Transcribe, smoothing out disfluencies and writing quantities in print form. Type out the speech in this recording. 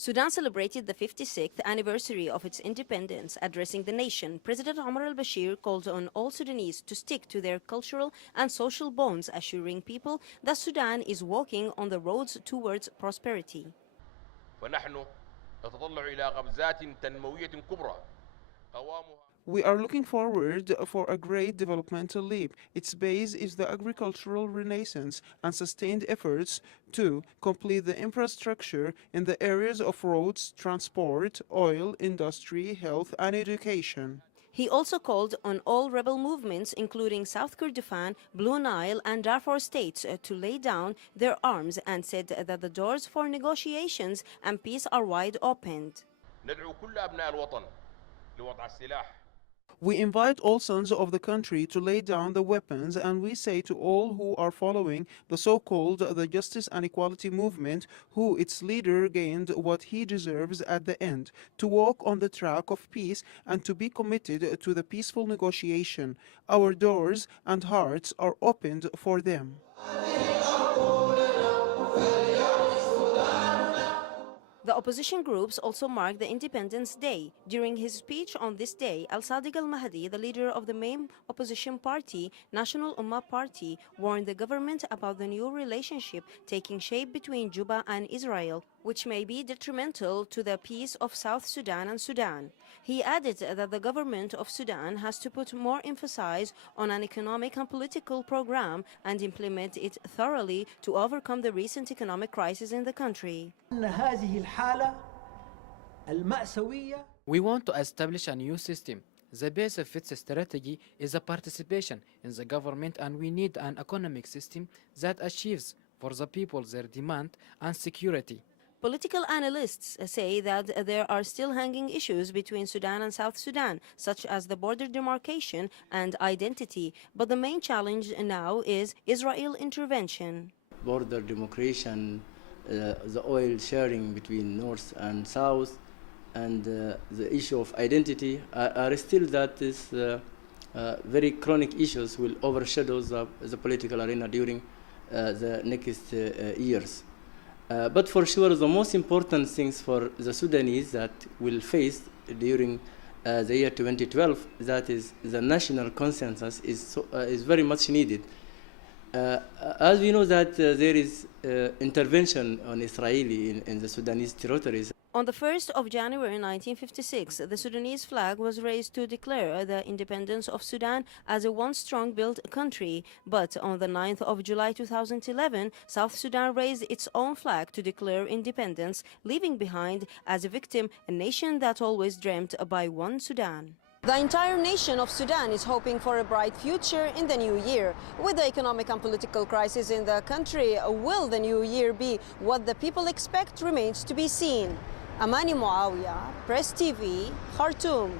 Sudan celebrated the 56th anniversary of its independence. Addressing the nation, President Omar al-Bashir called on all Sudanese to stick to their cultural and social bonds, assuring people that Sudan is walking on the roads towards prosperity. ونحن نتطلع إلى قفزات تنموية كبرى قوامها. We are looking forward for a great developmental leap. Its base is the agricultural renaissance and sustained efforts to complete the infrastructure in the areas of roads, transport, oil, industry, health, and education. He also called on all rebel movements, including South Kordofan, Blue Nile, and Darfur states, to lay down their arms and said that the doors for negotiations and peace are wide opened. ندعو كل أبناء الوطن لوضع السلاح. We invite all sons of the country to lay down the weapons, and we say to all who are following the so-called the Justice and Equality movement, who its leader gained what he deserves at the end, to walk on the track of peace and to be committed to the peaceful negotiation. Our doors and hearts are opened for them. The opposition groups also marked the Independence Day. During his speech on this day, Al-Sadiq al-Mahdi, the leader of the main opposition party, National Ummah Party, warned the government about the new relationship taking shape between Juba and Israel, which may be detrimental to the peace of South Sudan and Sudan. He added that the government of Sudan has to put more emphasis on an economic and political program and implement it thoroughly to overcome the recent economic crisis in the country. We want to establish a new system. The base of its strategy is a participation in the government, and we need an economic system that achieves for the people their demand and security. Political analysts say that there are still hanging issues between Sudan and South Sudan, such as the border demarcation and identity, but the main challenge now is Israel intervention. Border demarcation, the oil sharing between North and South, and the issue of identity are still that is very chronic issues will overshadow the political arena during the next years. But for sure, the most important things for the Sudanese that will face during the year 2012, that is the national consensus is very much needed. As we know that there is intervention on Israeli in the Sudanese territories. On the 1st of January 1956, the Sudanese flag was raised to declare the independence of Sudan as a one-strong-built country. But on the 9th of July 2011, South Sudan raised its own flag to declare independence, leaving behind as a victim a nation that always dreamt by one Sudan. The entire nation of Sudan is hoping for a bright future in the new year. With the economic and political crisis in the country, will the new year be what the people expect remains to be seen. Amani معاوية, Press TV, Khartoum.